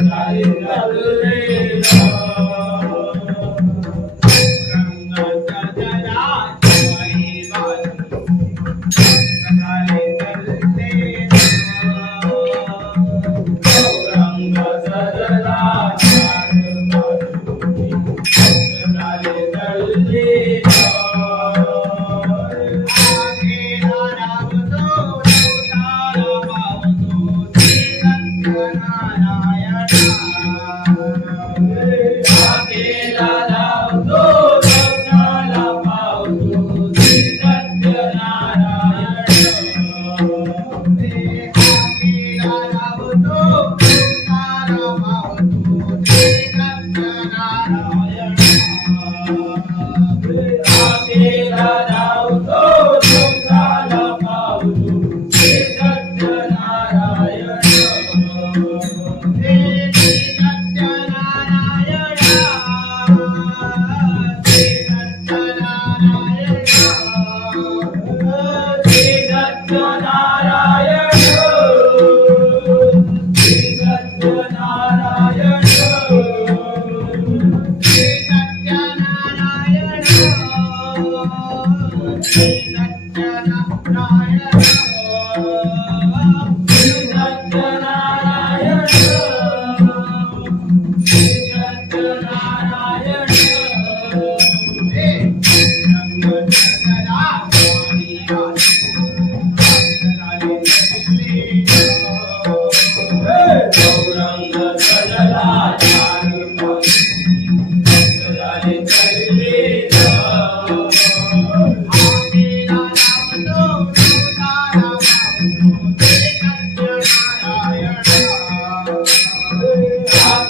Thank Shri Sachchidanand Narayan Shri Sachchidanand Narayan Shri Sachchidanand Narayan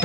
Ah!